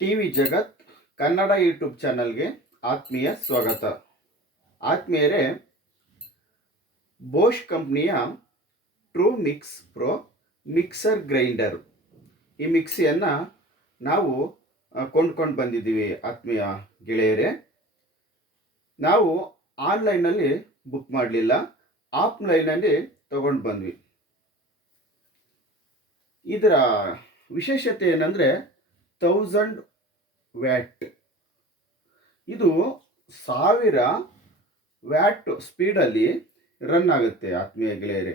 T V Jagat Kannada YouTube ಚಾನಲ್ಗೆ ಆತ್ಮೀಯ ಸ್ವಾಗತ. ಆತ್ಮೀಯರೇ Bosch ಕಂಪ್ನಿಯ true mix pro mixer grinder ಈ ಮಿಕ್ಸಿಯನ್ನು ನಾವು ಕೊಂಡ್ಕೊಂಡು ಬಂದಿದ್ದೀವಿ ಆತ್ಮೀಯ ಗೆಳೆಯರೇ. ನಾವು ಆನ್ಲೈನಲ್ಲಿ ಬುಕ್ ಮಾಡಲಿಲ್ಲ ಆಫ್ಲೈನಲ್ಲಿ ತಗೊಂಡು ಬಂದ್ವಿ. ಇದರ ವಿಶೇಷತೆ ಏನಂದರೆ ತೌಸಂಡ್ ವ್ಯಾಟ್ ಇದು ಸಾವಿರ ವ್ಯಾಟ್ ಸ್ಪೀಡಲ್ಲಿ ರನ್ ಆಗುತ್ತೆ ಆತ್ಮೀಯ ಗೆಳೆಯರೇ.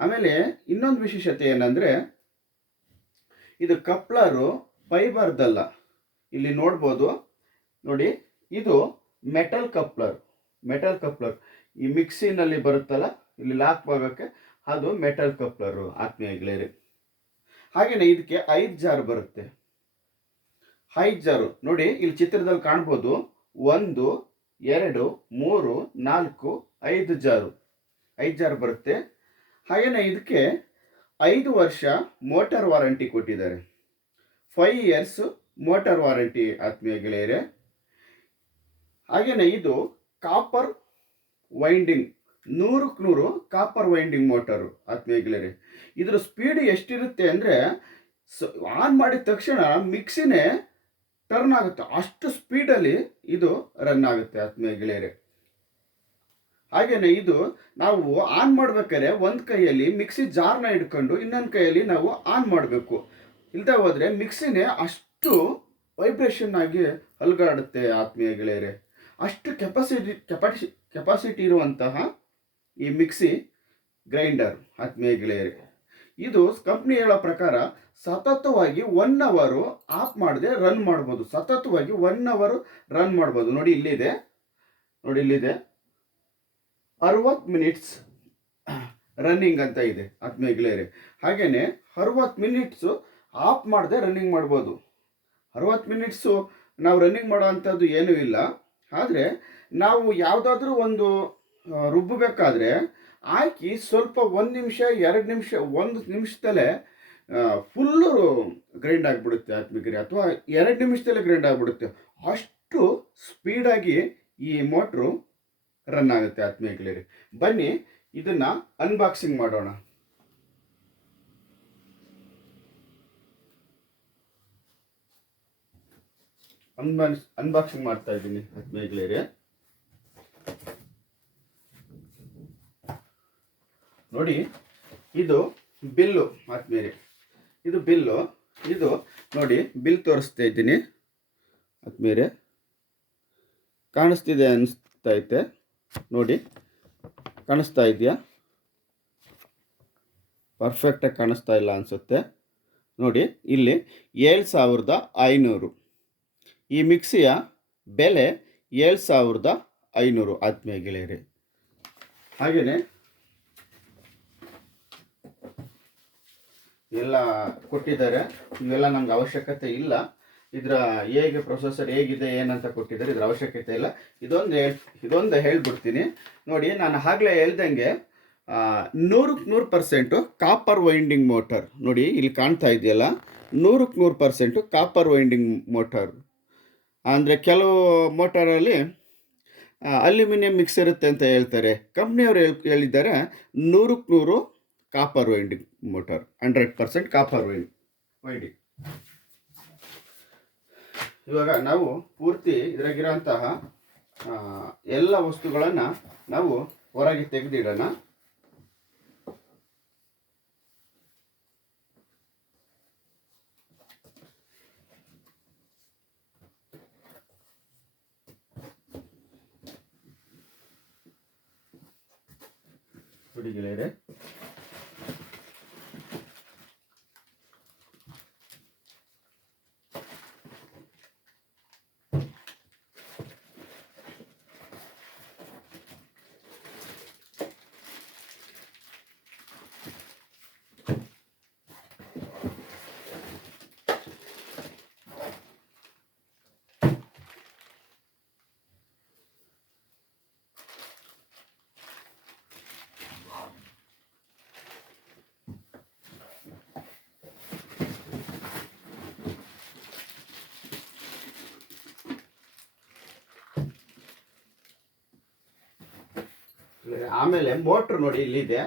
ಆಮೇಲೆ ಇನ್ನೊಂದು ವಿಶೇಷತೆ ಏನಂದರೆ, ಇದು ಕಪ್ಲರು ಫೈಬರ್ದಲ್ಲ ಇಲ್ಲಿ ನೋಡ್ಬೋದು. ನೋಡಿ, ಇದು ಮೆಟಲ್ ಕಪ್ಲರ್ ಮೆಟಲ್ ಕಪ್ಲರ್ ಈ ಮಿಕ್ಸಿನಲ್ಲಿ ಬರುತ್ತಲ್ಲ, ಇಲ್ಲಿ ಲಾಕ್ ಭಾಗಕ್ಕೆ ಅದು ಮೆಟಲ್ ಕಪ್ಲರು ಆತ್ಮೀಯ ಗೆಳೆಯರೇ. ಹಾಗೆಯೇ ಇದಕ್ಕೆ ಐದು ಜಾರ್ ಬರುತ್ತೆ. ಐದು ಜಾರು. ನೋಡಿ, ಇಲ್ಲಿ ಚಿತ್ರದಲ್ಲಿ ಕಾಣ್ಬೋದು ಒಂದು, ಎರಡು, ಮೂರು, ನಾಲ್ಕು, ಐದು ಜಾರು. ಐದು ಜಾರು ಬರುತ್ತೆ. ಹಾಗೆಯೇ ಇದಕ್ಕೆ ಐದು ವರ್ಷ ಮೋಟಾರ್ ವಾರಂಟಿ ಕೊಟ್ಟಿದ್ದಾರೆ. ಫೈವ್ ಇಯರ್ಸ್ ಮೋಟಾರ್ ವಾರಂಟಿ ಆತ್ಮೀಯ ಗೆಳೆಯರೆ. ಹಾಗೆಯೇ ಇದು ಕಾಪರ್ ವೈಂಡಿಂಗ್ ನೂರಕ್ಕೆ ನೂರು ಕಾಪರ್ ವೈಂಡಿಂಗ್ ಮೋಟರು ಆತ್ಮೀಯ ಗೆಳೆಯರೆ. ಇದರ ಸ್ಪೀಡ್ ಎಷ್ಟಿರುತ್ತೆ ಅಂದರೆ ಆನ್ ಮಾಡಿದ ತಕ್ಷಣ ಮಿಕ್ಸಿನೇ ಟರ್ನ್ ಆಗುತ್ತೆ. ಅಷ್ಟು ಸ್ಪೀಡಲ್ಲಿ ಇದು ರನ್ ಆಗುತ್ತೆ ಆತ್ಮೀಯ ಗೆಳೆಯರೇ. ಹಾಗೆಯೇ ಇದು ನಾವು ಆನ್ ಮಾಡ್ಬೇಕಾದ್ರೆ ಒಂದು ಕೈಯಲ್ಲಿ ಮಿಕ್ಸಿ ಜಾರ್ನ ಹಿಡ್ಕೊಂಡು ಇನ್ನೊಂದು ಕೈಯಲ್ಲಿ ನಾವು ಆನ್ ಮಾಡಬೇಕು. ಇಲ್ಲದೆ ಹೋದರೆ ಮಿಕ್ಸಿನೇ ಅಷ್ಟು ವೈಬ್ರೇಷನ್ ಆಗಿ ಅಲ್ಗಾಡುತ್ತೆ ಆತ್ಮೀಯ ಗೆಳೆಯರೇ. ಅಷ್ಟು ಕೆಪಾಸಿಟಿ ಕೆಪಾಸಿ ಕೆಪಾಸಿಟಿ ಇರುವಂತಹ ಈ ಮಿಕ್ಸಿ ಗ್ರೈಂಡರ್ ಆತ್ಮೀಯ ಗೆಳೆಯರೆ. ಇದು ಕಂಪ್ನಿ ಹೇಳೋ ಪ್ರಕಾರ ಸತತವಾಗಿ ಒನ್ ಅವರು ಆಫ್ ಮಾಡದೆ ರನ್ ಮಾಡ್ಬೋದು. ಸತತವಾಗಿ ಒನ್ ಅವರು ರನ್ ಮಾಡ್ಬೋದು. ನೋಡಿ ಇಲ್ಲಿದೆ. ನೋಡಿ ಇಲ್ಲಿದೆ. ಅರವತ್ತು ಮಿನಿಟ್ಸ್ ರನ್ನಿಂಗ್ ಅಂತ ಇದೆ. ಆತ್ಮೇಗ್ಲೇರಿ ಹಾಗೆಯೇ ಅರವತ್ತು ಮಿನಿಟ್ಸು ಆಫ್ ಮಾಡದೆ ರನ್ನಿಂಗ್ ಮಾಡ್ಬೋದು. ಅರವತ್ತು ಮಿನಿಟ್ಸು ನಾವು ರನ್ನಿಂಗ್ ಮಾಡೋ ಅಂಥದ್ದು ಏನೂ ಇಲ್ಲ. ಆದರೆ ನಾವು ಯಾವುದಾದ್ರೂ ಒಂದು ರುಬ್ಬಬೇಕಾದ್ರೆ ಹಾಕಿ ಸ್ವಲ್ಪ ಒಂದು ನಿಮಿಷ, ಎರಡು ನಿಮಿಷ, ಒಂದು ನಿಮಿಷದಲ್ಲೇ ಫುಲ್ಲು ಗ್ರೈಂಡ್ ಆಗಿಬಿಡುತ್ತೆ ಆತ್ಮಗಿರಿ ಅಥವಾ ಎರಡು ನಿಮಿಷದಲ್ಲಿ ಗ್ರೈಂಡ್ ಆಗಿಬಿಡುತ್ತೆ. ಅಷ್ಟು ಸ್ಪೀಡಾಗಿ ಈ ಮೋಟ್ರು ರನ್ ಆಗುತ್ತೆ ಆತ್ಮೀಯಗಿರಿ ಬನ್ನಿ, ಇದನ್ನು ಅನ್ಬಾಕ್ಸಿಂಗ್ ಮಾಡೋಣ. ಅನ್ಬಾಕ್ಸ್ ಅನ್ಬಾಕ್ಸಿಂಗ್ ಮಾಡ್ತಾ ಇದ್ದೀನಿ ಆತ್ಮೀಯಗಿರಿ ನೋಡಿ, ಇದು ಬಿಲ್ಲು ಆತ್ಮೀಯರೇ ಇದು ಬಿಲ್ಲು. ಇದು ನೋಡಿ, ಬಿಲ್ ತೋರಿಸ್ತಾ ಇದ್ದೀನಿ. ಆತ್ಮೀಯರೇ ಕಾಣಿಸ್ತಿದೆ ಅನಿಸ್ತೈತೆ ನೋಡಿ, ಕಾಣಿಸ್ತಾ ಇದೆಯಾ? ಪರ್ಫೆಕ್ಟಾಗಿ ಕಾಣಿಸ್ತಾ ಇಲ್ಲ ಅನಿಸುತ್ತೆ. ನೋಡಿ, ಇಲ್ಲಿ ಏಳು ಸಾವಿರದ ಐನೂರು. ಈ ಮಿಕ್ಸಿಯ ಬೆಲೆ ಏಳು ಸಾವಿರದ ಐನೂರು ಆತ್ಮೀಯ ಗೆಳೆಯರಿ. ಹಾಗೆಯೇ ಎಲ್ಲ ಕೊಟ್ಟಿದ್ದಾರೆ. ಇವೆಲ್ಲ ನಮ್ಗೆ ಅವಶ್ಯಕತೆ ಇಲ್ಲ. ಇದರ ಹೇಗೆ ಪ್ರೊಸೆಸರ್ ಹೇಗಿದೆ, ಏನಂತ ಕೊಟ್ಟಿದ್ದಾರೆ, ಇದರ ಅವಶ್ಯಕತೆ ಇಲ್ಲ. ಇದೊಂದು ಇದೊಂದು ಹೇಳ್ಬಿಡ್ತೀನಿ. ನೋಡಿ, ನಾನು ಆಗಲೇ ಹೇಳ್ದಂಗೆ ನೂರಕ್ಕೆ ನೂರು ಪರ್ಸೆಂಟು ಕಾಪರ್ ವೈಂಡಿಂಗ್ ಮೋಟರ್ ನೋಡಿ, ಇಲ್ಲಿ ಕಾಣ್ತಾ ಇದೆಯಲ್ಲ? ನೂರಕ್ಕೆ ನೂರು ಪರ್ಸೆಂಟು ಕಾಪರ್ ವೈಂಡಿಂಗ್ ಮೋಟರ್ ಅಂದರೆ ಕೆಲವು ಮೋಟರಲ್ಲಿ ಅಲ್ಯೂಮಿನಿಯಂ ಮಿಕ್ಸ್ ಇರುತ್ತೆ ಅಂತ ಹೇಳ್ತಾರೆ. ಕಂಪ್ನಿಯವರು ಹೇಳ್, ಹೇಳಿದ್ದಾರೆ ನೂರಕ್ಕೆ ನೂರು motor hundred percent copper wind winding ಇವಾಗ ನಾವು ಪೂರ್ತಿ ಇದ್ರಾಗಿರೋಂತಹ ಎಲ್ಲ ವಸ್ತುಗಳನ್ನು ನಾವು ಹೊರಗೆ ತೆಗೆದಿಡೋಣ. ನೋಡಿ ಆಮೇಲೆ ಮೋಟ್ರ್ ನೋಡಿ ಇಲ್ಲಿದೆ.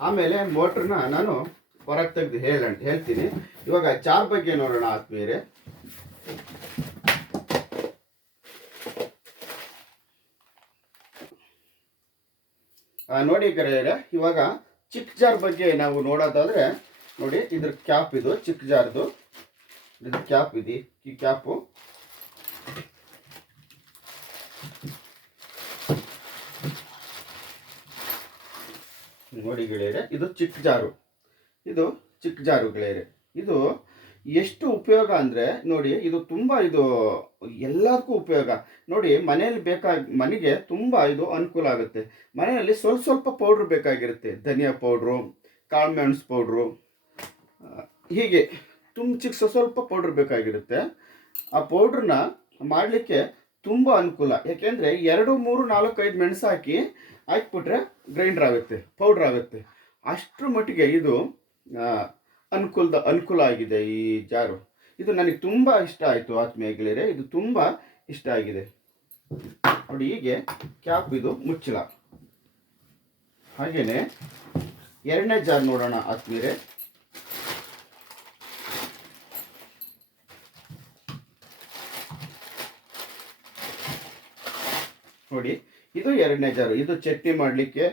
ಆಮೇಲೆ ಮೋಟ್ರನ್ನ ನಾನು ಹೊರಗೆ ತೆಗೆದು ಹೇಳ ಹೇಳ್ತೀನಿ. ಇವಾಗ ಚಾರ್ ಬಗ್ಗೆ ನೋಡೋಣ ಆತ್ಮೀಯರೇ. ನೋಡಿ ಕರೆಯರೆ, ಇವಾಗ ಚಿಕ್ಕ ಜಾರ್ ಬಗ್ಗೆ ನಾವು ನೋಡೋದಾದ್ರೆ, ನೋಡಿ ಇದ್ರ ಕ್ಯಾಪ್ ಇದು, ಚಿಕ್ಕ ಜಾರ್ದು ಇದ್ರ ಕ್ಯಾಪ್ ಇದೆ, ಈ ಕ್ಯಾಪು ನೋಡಿ ಗೆಳೆಯರೆ ಇದು ಚಿಕ್ಕ ಜಾರು. ಇದು ಚಿಕ್ಕ ಜಾರು ಗೆಳೆಯರೆ ಇದು ಎಷ್ಟು ಉಪಯೋಗ ಅಂದರೆ ನೋಡಿ, ಇದು ತುಂಬ ಇದು ಎಲ್ಲದಕ್ಕೂ ಉಪಯೋಗ. ನೋಡಿ, ಮನೆಯಲ್ಲಿ ಬೇಕಾಗಿ, ಮನೆಗೆ ತುಂಬ ಇದು ಅನುಕೂಲ ಆಗುತ್ತೆ. ಮನೆಯಲ್ಲಿ ಸ್ವಲ್ಪ ಸ್ವಲ್ಪ ಪೌಡ್ರ್ ಬೇಕಾಗಿರುತ್ತೆ. ಧನಿಯಾ ಪೌಡ್ರು ಕಾಳುಮೆಣಸು ಪೌಡ್ರು ಹೀಗೆ ತುಂಬ ಚಿಕ್ಕ ಸ್ವ- ಸ್ವಲ್ಪ ಪೌಡ್ರ್ ಬೇಕಾಗಿರುತ್ತೆ. ಆ ಪೌಡ್ರನ್ನ ಮಾಡಲಿಕ್ಕೆ ತುಂಬ ಅನುಕೂಲ. ಯಾಕೆಂದರೆ ಎರಡು, ಮೂರು ನಾಲ್ಕು ಐದು ಮೆಣಸು ಹಾಕಿ ಹಾಕ್ಬಿಟ್ರೆ ಗ್ರೈಂಡರ್ ಆಗುತ್ತೆ, ಪೌಡ್ರ್ ಆಗುತ್ತೆ. ಅಷ್ಟರ ಮಟ್ಟಿಗೆ ಇದು ಅನುಕೂಲದ, ಅನುಕೂಲ ಆಗಿದೆ ಈ ಜಾರು. ಇದು ನನಗೆ ತುಂಬ ಇಷ್ಟ ಆಯಿತು ಆತ್ಮೀಯ ಇದು ತುಂಬ ಇಷ್ಟ ಆಗಿದೆ. ನೋಡಿ ಹೀಗೆ ಕ್ಯಾಪ್ ಇದು ಮುಚ್ಚಳ. ಹಾಗೇನೆ ಎರಡನೇ ಜಾರ್ ನೋಡೋಣ ಆತ್ಮೀಯರೇ. ನೋಡಿ ಇದು ಎರಡನೇ ಜಾರು. ಇದು ಚಟ್ನಿ ಮಾಡಲಿಕ್ಕೆ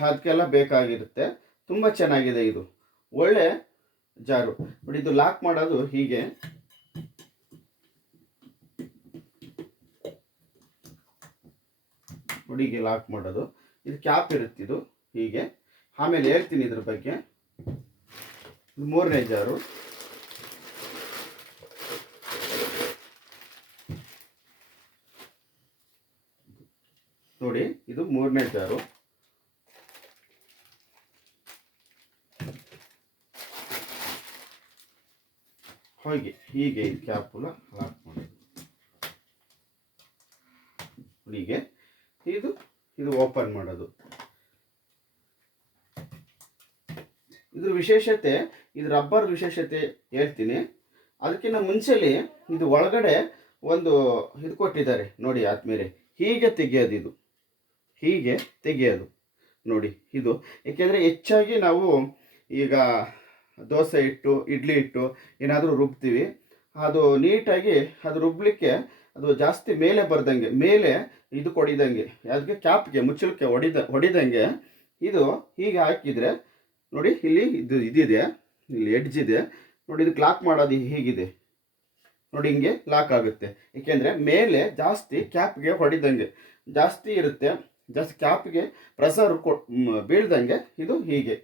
ಅದಕ್ಕೆಲ್ಲ ಬೇಕಾಗಿರುತ್ತೆ. ತುಂಬ ಚೆನ್ನಾಗಿದೆ ಇದು. ಒಳ್ಳೆ ಜಾರು. ನೋಡಿ, ಇದು ಲಾಕ್ ಮಾಡೋದು ಹೀಗೆ. ಹುಡುಗಿ ಲಾಕ್ ಮಾಡೋದು. ಇದು ಕ್ಯಾಪ್ ಇರುತ್ತೆ ಇದು. ಹೀಗೆ. ಆಮೇಲೆ ಹೇಳ್ತೀನಿ ಇದ್ರ ಬಗ್ಗೆ. ಇದು ಮೂರನೇ ಜಾರು. ನೋಡಿ, ಇದು ಮೂರನೇ ಜಾರು. ಹಾಗೆ, ಹೀಗೆ ಈ ಕ್ಯಾಪನ್ನ ಲಾಕ್ ಹೀಗೆ, ಇದು ಇದು ಓಪನ್ ಮಾಡೋದು. ಇದ್ರ ವಿಶೇಷತೆ, ಇದು ರಬ್ಬರ್ ವಿಶೇಷತೆ ಹೇಳ್ತೀನಿ. ಅದಕ್ಕಿಂತ ಮುಂಚೆಲಿ ಇದು ಒಳಗಡೆ ಒಂದು ಇದು ಕೊಟ್ಟಿದ್ದಾರೆ. ನೋಡಿ ಆದ್ಮೇಲೆ ಹೀಗೆ ತೆಗೆಯೋದು ಇದು. ಹೀಗೆ ತೆಗೆಯೋದು. ನೋಡಿ, ಇದು. ಏಕೆಂದರೆ ಹೆಚ್ಚಾಗಿ ನಾವು ಈಗ ದೋಸೆ ಇಟ್ಟು ಇಡ್ಲಿ ಇಟ್ಟು ಏನಾದರೂ ರುಬ್ತೀವಿ. ಅದು ನೀಟಾಗಿ ಅದು ರುಬ್ಬಲಿಕ್ಕೆ ಅದು ಜಾಸ್ತಿ ಮೇಲೆ ಬರ್ದಂಗೆ, ಮೇಲೆ ಇದು ಕೊಡಿದಂಗೆ ಅದಕ್ಕೆ ಕ್ಯಾಪ್ಗೆ, ಮುಚ್ಚಳಕ್ಕೆ ಹೊಡಿದ ಹೊಡಿದಂಗೆ ಇದು ಹೀಗೆ ಹಾಕಿದರೆ, ನೋಡಿ, ಇಲ್ಲಿ ಇದು ಇದಿದೆ, ಇಲ್ಲಿ ಎಡ್ಜ್ ಇದೆ. ನೋಡಿ ಇದಕ್ಕೆ ಲಾಕ್ ಮಾಡೋದು ಹೀಗಿದೆ. ನೋಡಿ, ಹಿಂಗೆ ಲಾಕ್ ಆಗುತ್ತೆ. ಏಕೆಂದರೆ ಮೇಲೆ ಜಾಸ್ತಿ ಕ್ಯಾಪ್ಗೆ ಹೊಡಿದಂಗೆ, ಜಾಸ್ತಿ ಇರುತ್ತೆ. ಜಾಸ್ತಿ ಕ್ಯಾಪ್ಗೆ ಪ್ರೆಸರ್ ಕೊ ಮ್, ಬೀಳ್ದಂಗೆ ಇದು ಹೀಗೆ.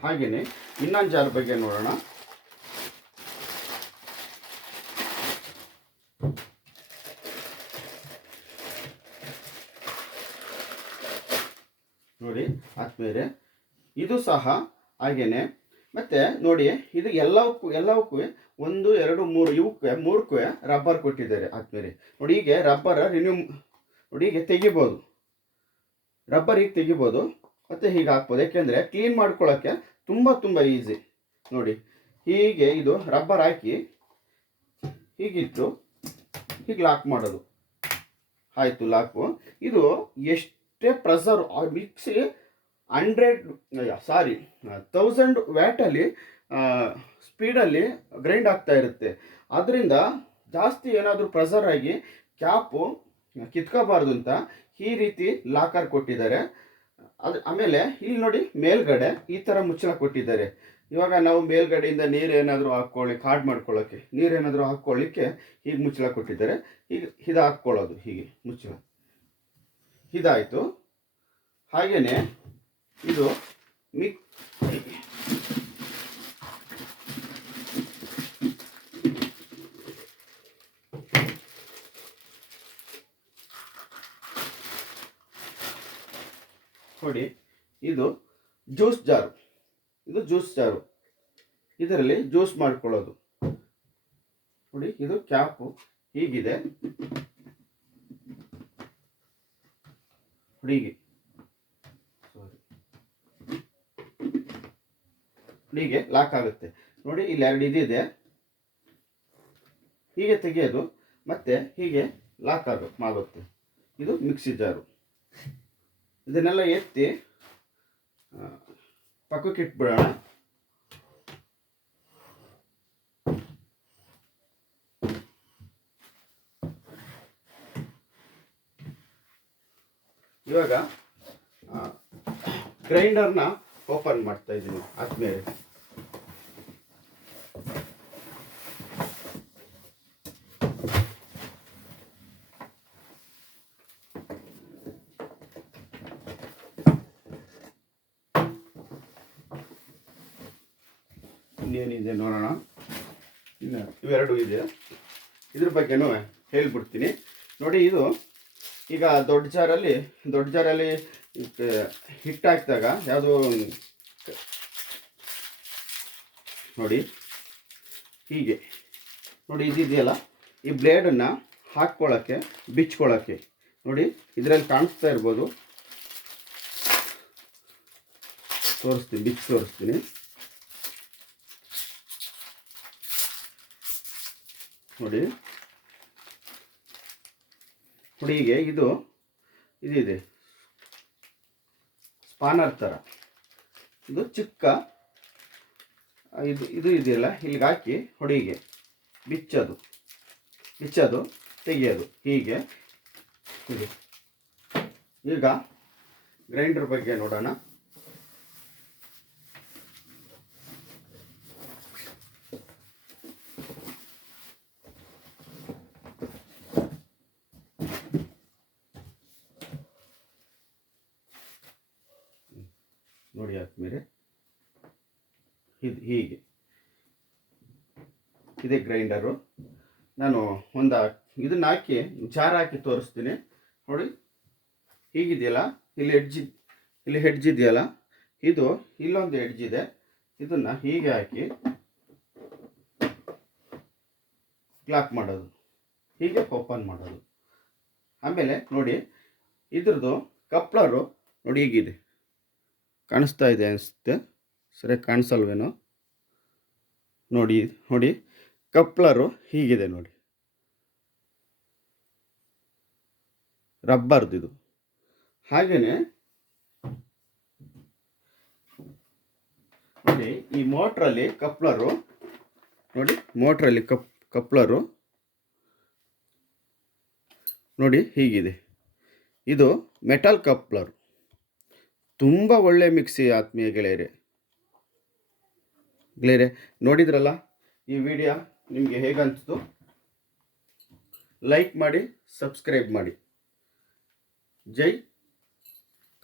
ಹಾಗೆಯೇ ಇನ್ನೊಂದು ಜಾರ್ ಬಗ್ಗೆ ನೋಡೋಣ. ನೋಡಿ ಆದ್ಮೇಲೆ ಇದು ಸಹ ಹಾಗೇನೆ ಮತ್ತೆ ನೋಡಿ, ಇದು ಎಲ್ಲವಕ್ಕೂ ಎಲ್ಲವಕ್ಕೂ ಒಂದು, ಎರಡು, ಮೂರು, ಇವಕ್ಕೆ ಮೂರಕ್ಕೂ ರಬ್ಬರ್ ಕೊಟ್ಟಿದ್ದಾರೆ ಆದ್ಮೇಲೆ. ನೋಡಿ, ಹೀಗೆ ರಬ್ಬರ್ ರಿನ್ಯೂ ನೋಡಿ, ಹೀಗೆ ತೆಗಿಬೋದು. ರಬ್ಬರ್ ಹೀಗೆ ತೆಗಿಬೋದು, ಮತ್ತೆ ಹೀಗೆ ಹಾಕ್ಬೋದು. ಯಾಕೆಂದರೆ ಕ್ಲೀನ್ ಮಾಡ್ಕೊಳ್ಳೋಕ್ಕೆ ತುಂಬ ತುಂಬ ಈಸಿ ನೋಡಿ, ಹೀಗೆ ಇದು ರಬ್ಬರ್ ಹಾಕಿ ಹೀಗಿಟ್ಟು, ಹೀಗೆ ಲಾಕ್ ಮಾಡೋದು. ಆಯಿತು ಲಾಕು ಇದು ಎಷ್ಟೇ pressure mixie hundred sorry thousand ವ್ಯಾಟಲ್ಲಿ ಸ್ಪೀಡಲ್ಲಿ ಗ್ರೈಂಡ್ ಆಗ್ತಾ ಇರುತ್ತೆ. ಅದರಿಂದ ಜಾಸ್ತಿ ಏನಾದರೂ ಪ್ರೆಸರ್ ಆಗಿ ಕ್ಯಾಪು ಕಿತ್ಕೋಬಾರ್ದು ಅಂತ ಈ ರೀತಿ ಲಾಕರ್ ಕೊಟ್ಟಿದ್ದಾರೆ. ಅದು, ಆಮೇಲೆ ಇಲ್ಲಿ ನೋಡಿ ಮೇಲ್ಗಡೆ ಈ ಥರ ಮುಚ್ಚಳ ಕೊಟ್ಟಿದ್ದಾರೆ. ಇವಾಗ ನಾವು ಮೇಲ್ಗಡೆಯಿಂದ ನೀರು ಏನಾದರೂ ಹಾಕ್ಕೊಳ್ಳಿ ಕಾರ್ಡ್ ಮಾಡ್ಕೊಳ್ಳೋಕ್ಕೆ ನೀರೇನಾದರೂ ಹಾಕ್ಕೊಳ್ಳಿಕ್ಕೆ ಹೀಗೆ ಮುಚ್ಚಳ ಕೊಟ್ಟಿದ್ದಾರೆ. ಈಗ ಇದು ಹಾಕ್ಕೊಳ್ಳೋದು ಹೀಗೆ ಮುಚ್ಚಳ. ಇದಾಯಿತು. ಹಾಗೆಯೇ ಇದು ಮಿಕ್ ನೋಡಿ, ಇದು ಜ್ಯೂಸ್ ಜಾರು ಇದು ಜ್ಯೂಸ್ ಜಾರು ಇದರಲ್ಲಿ ಜ್ಯೂಸ್ ಮಾಡ್ಕೊಳ್ಳೋದು. ನೋಡಿ, ಇದು ಕ್ಯಾಪು ಹೀಗಿದೆ. ಹೀಗೆ. ಹೀಗೆ ಲಾಕ್ ಆಗುತ್ತೆ. ನೋಡಿ, ಇಲ್ಲಿ ಎರಡು ಇದಿದೆ ಹೀಗೆ ತೆಗೆಯೋದು, ಮತ್ತೆ ಹೀಗೆ ಲಾಕ್ ಆಗ, ಮಾಡುತ್ತೆ. ಇದು ಮಿಕ್ಸಿ ಜಾರು. ಇದನ್ನೆಲ್ಲ ಎತ್ತಿ ಪಕ್ಕಕ್ಕೆ ಇಟ್ಬಿಡೋಣ. ಇವಾಗ ಗ್ರೈಂಡರ್ನ ಓಪನ್ ಮಾಡ್ತಾ ಇದ್ದೀನಿ, ಆದ್ಮೇಲೆ. ಇನ್ನೇನಿದೆ ನೋಡೋಣ. ಇನ್ನು ಇವೆರಡು ಇದೆ. ಇದ್ರ ಬಗ್ಗೆನೂ ಹೇಳ್ಬಿಡ್ತೀನಿ. ನೋಡಿ ಇದು ಈಗ ದೊಡ್ಡ ಜಾರಲ್ಲಿ ದೊಡ್ಡ ಜಾರಲ್ಲಿ ಇದ್ ಹಿಟ್ಟು ಹಾಕಿದಾಗ ಯಾವುದು ನೋಡಿ, ಹೀಗೆ. ನೋಡಿ ಇದಿದೆಯಲ್ಲ ಈ ಬ್ಲೇಡನ್ನು ಹಾಕ್ಕೊಳ್ಳೋಕ್ಕೆ ಬಿಚ್ಕೊಳ್ಳೋಕ್ಕೆ ನೋಡಿ, ಇದರಲ್ಲಿ ಕಾಣಿಸ್ತಾ ಇರ್ಬೋದು. ತೋರಿಸ್ತೀನಿ, ಬಿಚ್ಚಿ ತೋರಿಸ್ತೀನಿ. ನೋಡಿ. ನೋಡಿ ಇದು, ಇದಿದೆ. ಸ್ಪಾನರ್ ಥರ ಇದು ಚಿಕ್ಕ ಇದು ಇದು ಇದೆಯಲ್ಲ, ಇಲ್ಲಿಗೆ ಹಾಕಿ ಹೊಡಿಗೆ, ಬಿಚ್ಚೋದು ಬಿಚ್ಚೋದು, ತೆಗೆಯೋದು, ಹೀಗೆ. ಹೀಗೆ ಈಗ ಗ್ರೈಂಡರ್ ಬಗ್ಗೆ ನೋಡೋಣ ನೋಡಿ ಆದ್ಮೇಲೆ ಇದು ಹೀಗೆ. ಇದೆ ಗ್ರೈಂಡರು ನಾನು ಒಂದು, ಇದನ್ನ ಹಾಕಿ, ಜಾರ ಹಾಕಿ ತೋರಿಸ್ತೀನಿ. ನೋಡಿ, ಹೀಗಿದೆಯಲ್ಲ? ಇಲ್ಲಿ ಎಡ್ಜ್ ಇಲ್ಲಿ ಹೆಡ್ಜ್ ಇದೆಯಲ್ಲ? ಇದು, ಇಲ್ಲೊಂದು ಹೆಡ್ಜ್ ಇದೆ. ಇದನ್ನ ಹೀಗೆ ಹಾಕಿ ಕ್ಲಾಕ್ ಮಾಡೋದು. ಹೀಗೆ ಓಪನ್ ಮಾಡೋದು. ಆಮೇಲೆ ನೋಡಿ, ಇದ್ರದ್ದು ಕಪ್ಲರು ನೋಡಿ ಹೀಗಿದೆ. ಕಾಣಿಸ್ತಾ ಇದೆ ಅನಿಸುತ್ತೆ? ಸರಿಯಾಗಿ ಕಾಣಿಸಲ್ವೇನೋ? ನೋಡಿ ನೋಡಿ, ಕಪ್ಲರು ಹೀಗಿದೆ ನೋಡಿ. ರಬ್ಬರ್ದು ಇದು ಹಾಗೆಯೇ ನೋಡಿ, ಈ ಮೋಟ್ರಲ್ಲಿ ಕಪ್ಲರು, ನೋಡಿ, ಮೋಟ್ರಲ್ಲಿ ಕಪ್, ಕಪ್ಲರು, ನೋಡಿ, ಹೀಗಿದೆ. ಇದು ಮೆಟಲ್ ಕಪ್ಲರ್. ತುಂಬ ಒಳ್ಳೆ ಮಿಕ್ಸಿ ಆತ್ಮೀಯ ಗೆಳೆಯರೆ. ಗೆಳೆಯರೆ ನೋಡಿದ್ರಲ್ಲ ಈ ವಿಡಿಯೋ ನಿಮಗೆ ಹೇಗನ್ನಿಸ್ತು ಲೈಕ್ ಮಾಡಿ ಸಬ್ಸ್ಕ್ರೈಬ್ ಮಾಡಿ. ಜೈ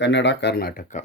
ಕನ್ನಡ ಕರ್ನಾಟಕ.